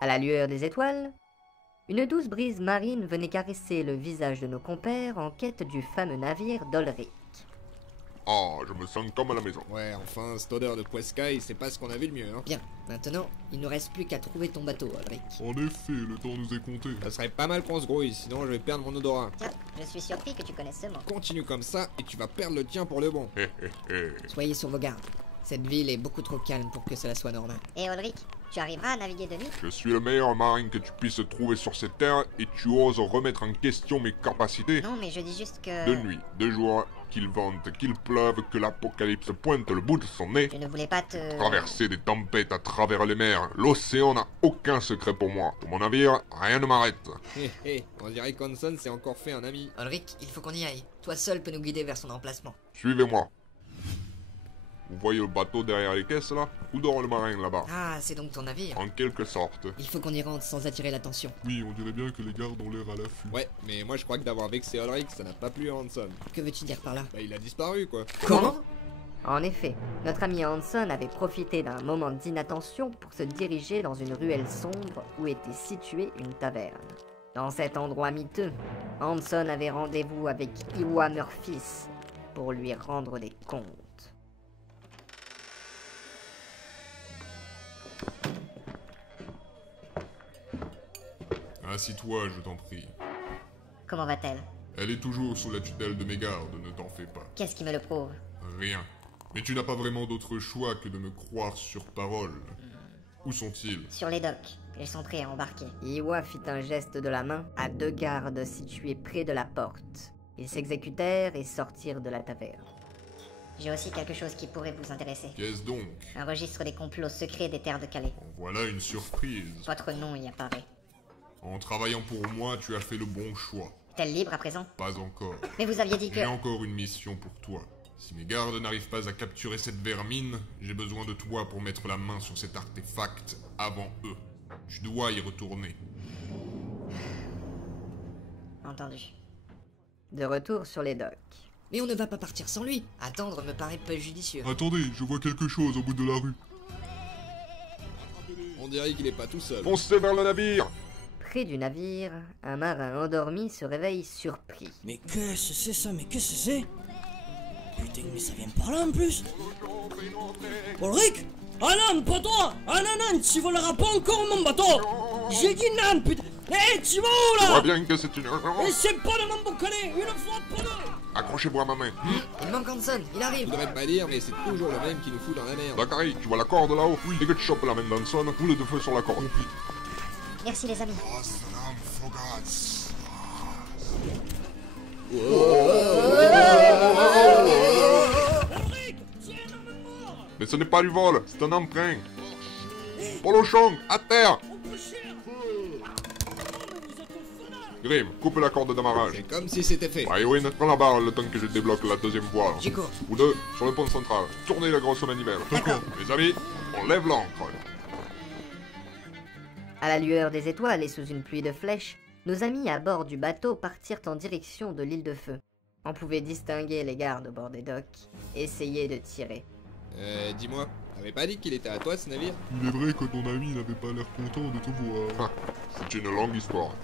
À la lueur des étoiles, une douce brise marine venait caresser le visage de nos compères en quête du fameux navire d'Olric. Ah, je me sens comme à la maison. Ouais, enfin, cette odeur de poiscaille, c'est pas ce qu'on a vu de mieux, hein. Bien, maintenant, il ne reste plus qu'à trouver ton bateau, Ulrich. En effet, le temps nous est compté. Ça serait pas mal qu'on se grouille, sinon je vais perdre mon odorat. Tiens, je suis surpris que tu connaisses ce mot. Continue comme ça et tu vas perdre le tien pour le bon. Soyez sur vos gardes. Cette ville est beaucoup trop calme pour que cela soit normal. Et Ulrich, tu arriveras à naviguer de nuit? Je suis le meilleur marin que tu puisses trouver sur cette terre et tu oses remettre en question mes capacités. Non, mais je dis juste que... De nuit, de jour, qu'il vente, qu'il pleuve, que l'apocalypse pointe le bout de son nez. Je ne voulais pas te... Traverser des tempêtes à travers les mers, l'océan n'a aucun secret pour moi. Pour mon navire, rien ne m'arrête. Hé hé, on dirait qu'Hanson s'est encore fait un ami. Ulrich, il faut qu'on y aille. Toi seul peux nous guider vers son emplacement. Suivez-moi. Vous voyez le bateau derrière les caisses là? Où dort le marin là-bas? Ah, c'est donc ton navire. En quelque sorte. Il faut qu'on y rentre sans attirer l'attention. Oui, on dirait bien que les gardes ont l'air à l'affût. Ouais, mais moi je crois que d'avoir vexé Ulrich, ça n'a pas plu à Hanson. Que veux-tu dire par là? Bah il a disparu quoi. Comment? En effet, notre ami Hanson avait profité d'un moment d'inattention pour se diriger dans une ruelle sombre où était située une taverne. Dans cet endroit miteux, Hanson avait rendez-vous avec Iwa Murphys pour lui rendre des comptes. Assis-toi, je t'en prie. Comment va-t-elle? Elle est toujours sous la tutelle de mes gardes, ne t'en fais pas. Qu'est-ce qui me le prouve? Rien. Mais tu n'as pas vraiment d'autre choix que de me croire sur parole. Où sont-ils? Sur les docks. Ils sont prêts à embarquer. Iwa fit un geste de la main à deux gardes situés près de la porte. Ils s'exécutèrent et sortirent de la taverne. J'ai aussi quelque chose qui pourrait vous intéresser. Qu'est-ce donc? Un registre des complots secrets des terres de Calais. En voilà une surprise. Votre nom y apparaît. En travaillant pour moi, tu as fait le bon choix. Est-elle libre à présent? Pas encore. Mais vous aviez dit que... J'ai encore une mission pour toi. Si mes gardes n'arrivent pas à capturer cette vermine, j'ai besoin de toi pour mettre la main sur cet artefact avant eux. Tu dois y retourner. Entendu. De retour sur les docks. Mais on ne va pas partir sans lui. Attendre me paraît peu judicieux. Attendez, je vois quelque chose au bout de la rue. On dirait qu'il est pas tout seul. Foncez vers le navire! Près du navire, un marin endormi se réveille surpris. Mais qu'est-ce que c'est ça? Mais qu'est-ce que c'est? Putain, mais ça vient par là en plus. Ulrich? Ah non, pas toi! Ah non, non, tu voleras pas encore mon bateau! J'ai dit non, putain! Hé, tu vas où Je vois là? bien que c'est une urgence. Essaie pas de m'emboucaner! Une fois, pas deux! Accrochez-moi à ma main. Il manque Hanson, il Je arrive. devrais pas dire, mais c'est toujours le même qui nous fout dans la merde. Zachary, tu vois la corde là-haut? Oui. Dès que tu chopes la main d'Hanson, roule de feu sur la corde. Merci les amis. Ulrich! Tiens, emmène-moi! Mais ce n'est pas du vol, c'est un emprunt. Polochon, à terre! On peut cher! Oh, mais vous êtes au fenêtre! Grim, coupe la corde d'amarrage. C'est comme si c'était fait. Eowyn, prends la barre le temps que je débloque la deuxième voie. J'y cours. Ou deux, sur le pont central. Tournez la grosse manivelle. D'accord. Les amis, on lève l'ancre. À la lueur des étoiles et sous une pluie de flèches, nos amis à bord du bateau partirent en direction de l'île de Feu. On pouvait distinguer les gardes au bord des docks, essayer de tirer. Dis-moi, t'avais pas dit qu'il était à toi ce navire? Il est vrai que ton ami n'avait pas l'air content de te voir. C'est une longue histoire.